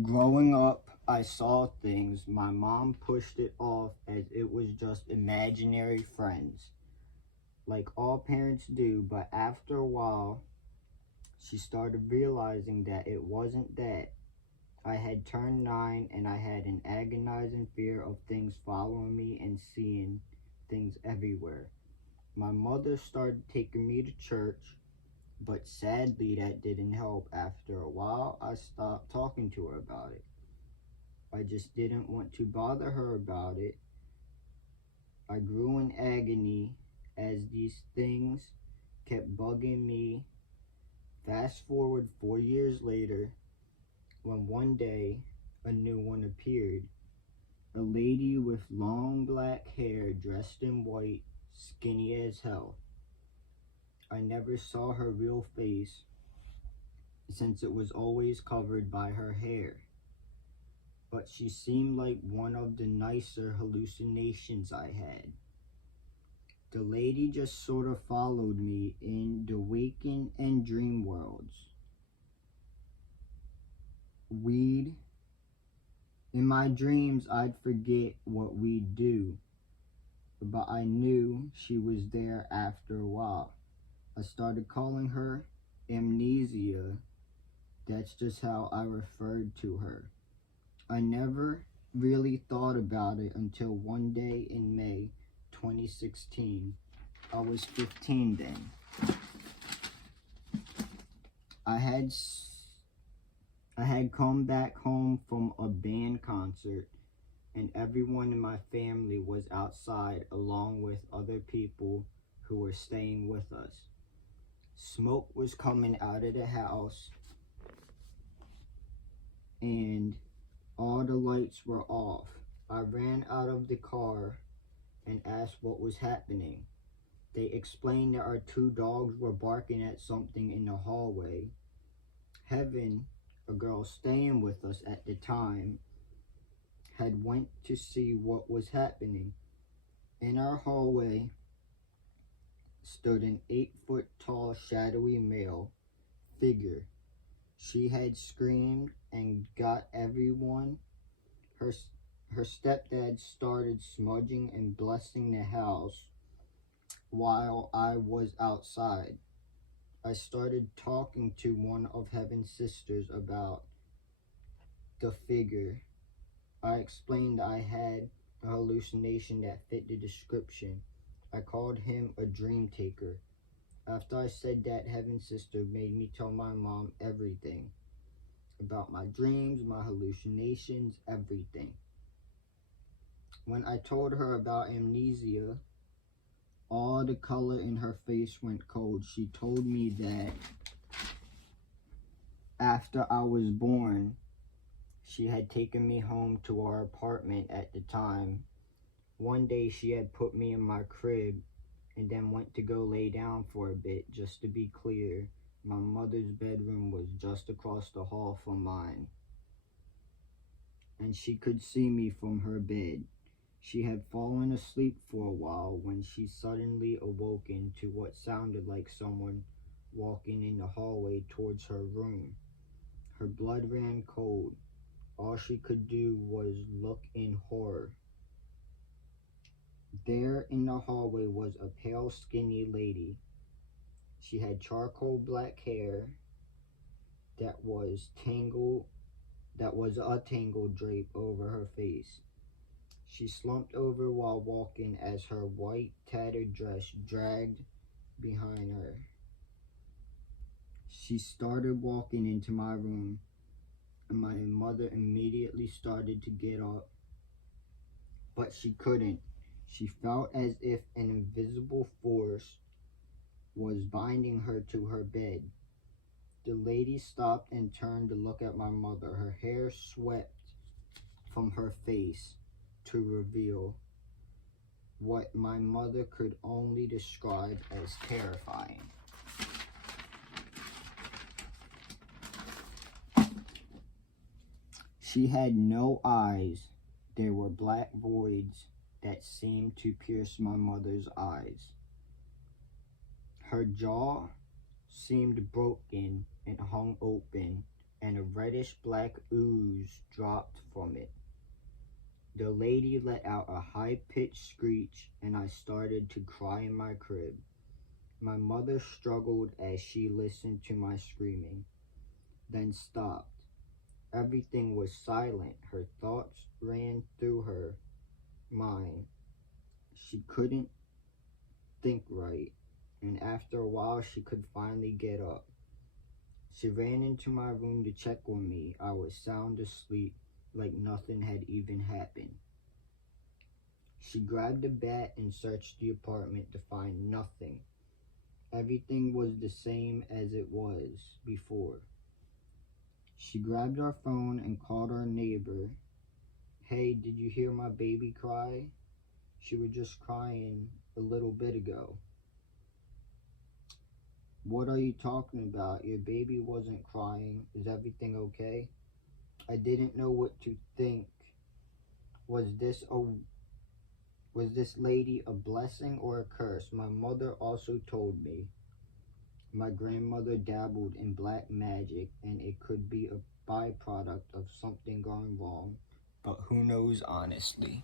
Growing up, I saw things my mom pushed it off as it was just imaginary friends, like all parents do, but after a while, she started realizing that it wasn't that. I had turned 9 and I had an agonizing fear of things following me and seeing things everywhere. My mother started taking me to church, but sadly that didn't help. After a while, I stopped talking to her about it. I just didn't want to bother her about it. I grew in agony as these things kept bugging me. Fast forward 4 years later, when one day a new one appeared. A lady with long black hair dressed in white, skinny as hell. I never saw her real face since it was always covered by her hair, but she seemed like one of the nicer hallucinations I had. The lady just sort of followed me in the waking and dream worlds. We'd, in my dreams, I'd forget what we'd do, but I knew she was there after a while. I started calling her Amnesia. That's just how I referred to her. I never really thought about it until one day in May 2016. I was 15 then. I had come back home from a band concert, and everyone in my family was outside along with other people who were staying with us. Smoke was coming out of the house, and all the lights were off. I ran out of the car and asked what was happening. They explained that our two dogs were barking at something in the hallway. Heaven, a girl staying with us at the time, had went to see what was happening. In our hallway stood an 8-foot tall shadowy male figure. She had screamed and got everyone. Her stepdad started smudging and blessing the house while I was outside. I started talking to one of Heaven's sisters about the figure. I explained I had a hallucination that fit the description. I called him a dream taker. After I said that, Heaven's sister made me tell my mom everything about my dreams, my hallucinations, everything. When I told her about amnesia, all the color in her face went cold. She told me that after I was born, she had taken me home to our apartment at the time. One day she had put me in my crib and then went to go lay down for a bit. Just to be clear, my mother's bedroom was just across the hall from mine, and she could see me from her bed. She had fallen asleep for a while when she suddenly awoken to what sounded like someone walking in the hallway towards her room. Her blood ran cold. All she could do was look in horror. There in the hallway was a pale, skinny lady. She had charcoal black hair that was a tangled drape over her face. She slumped over while walking as her white tattered dress dragged behind her. She started walking into my room, and my mother immediately started to get up, but she couldn't. She felt as if an invisible force was binding her to her bed. The lady stopped and turned to look at my mother. Her hair swept from her face to reveal what my mother could only describe as terrifying. She had no eyes. There were black voids that seemed to pierce my mother's eyes. Her jaw seemed broken and hung open, and a reddish black ooze dropped from it. The lady let out a high-pitched screech, and I started to cry in my crib. My mother struggled as she listened to my screaming, then stopped. Everything was silent. Her thoughts ran through her mind. She couldn't think right, and after a while she could finally get up. She ran into my room to check on me. I was sound asleep, like nothing had even happened. She grabbed a bat and searched the apartment to find nothing. Everything was the same as it was before. She grabbed our phone and called our neighbor. Hey, did you hear my baby cry? She was just crying a little bit ago. What are you talking about? Your baby wasn't crying. Is everything okay? I didn't know what to think. Was this lady a blessing or a curse? My mother also told me. My grandmother dabbled in black magic, and it could be a byproduct of something going wrong. But who knows, honestly?